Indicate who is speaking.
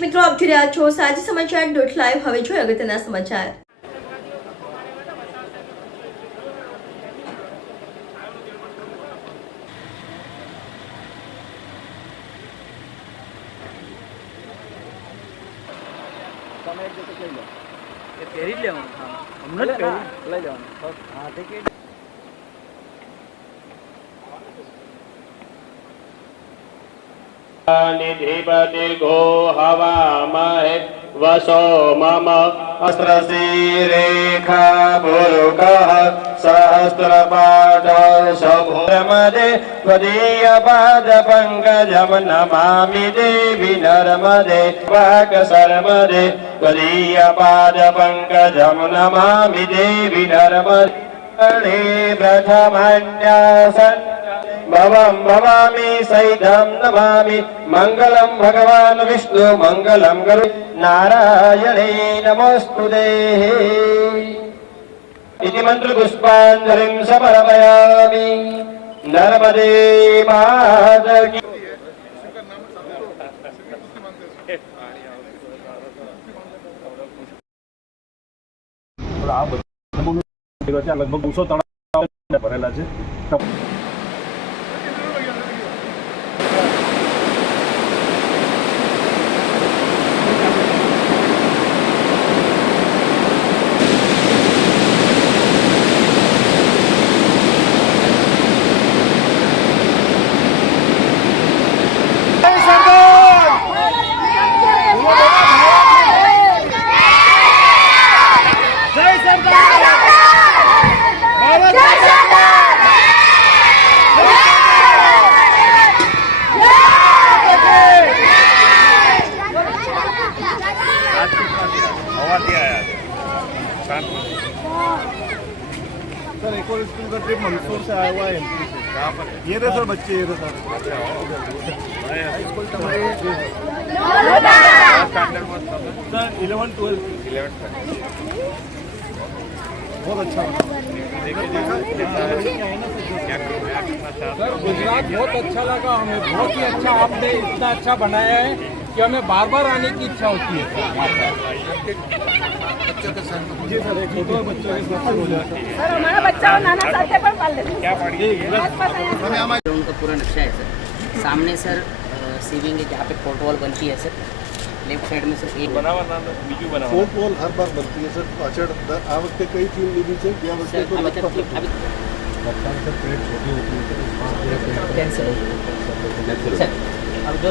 Speaker 1: દર્શક મિત્રો આપ જોઈ રહ્યા છો સાજી સમાચાર ડોટ લાઈવ હવે જોઈએ અગત્યના સમાચાર
Speaker 2: તમે એક જતો લઈ લો
Speaker 3: એ પહેરી જ લેવાનું હા હમણાં જ
Speaker 2: લઈ
Speaker 3: પહેરી
Speaker 2: લઈ લેવાનું બસ હા ટિકિટ
Speaker 4: निधिपतिर्गो हवामहे वसो मम अस्त्रशीरेखा भुरुकः सहस्रपादशभुरमदे त्वदीयपादपङ्कजं नमामि देवि नर्मदे। वाकसर्मदे त्वदीयपादपङ्कजं नमामि देवि नर्मदे। प्रथमन्यासन् भवं भवामि सैधं नमामि मङ्गलं भगवान् विष्णु मङ्गलं गुरु नारायणे नमोऽस्तु देः इति मन्त्रपुष्पाञ्जलिं समर्पयामि नर्मदे मादकी
Speaker 5: આ બધું છે લગભગ બસો તળાવ ભરેલા છે सर एक और स्कूल का ट्रिप मंदसौर से आया हुआ है एमपी से। यहाँ पर ये थे सर बच्चे ये थे सर। सर इलेवन ट्वेल्व बहुत अच्छा।
Speaker 6: सर गुजरात बहुत अच्छा लगा हमें। बहुत ही अच्छा आपने इतना अच्छा बनाया है। कि हमें बार बार आने की इच्छा होती है
Speaker 5: जी सर एक छोटे बच्चों के साथ हो जाता है
Speaker 7: સર અમારા બચ્ચાઓ નાના સાથે પણ પાલે આસપાસ અહીંયા
Speaker 8: उनका पूरा नक्शा है सर सामने सर सीविंग है जहाँ पे फोर्ट वॉल बनती है सर लेफ्ट साइड में सर एक
Speaker 5: ફોર્ટ વોલ હર બાર બનતી है सर પાછળ દ- આ વખતે કઈ થીમ લીધી છે ગયા વખતે
Speaker 8: सर
Speaker 5: તો
Speaker 8: अभी
Speaker 5: લગભગ
Speaker 8: तक अभी
Speaker 5: મકાન સર પ્લેટ छोटी होती है
Speaker 8: कैंसिल सर अब जो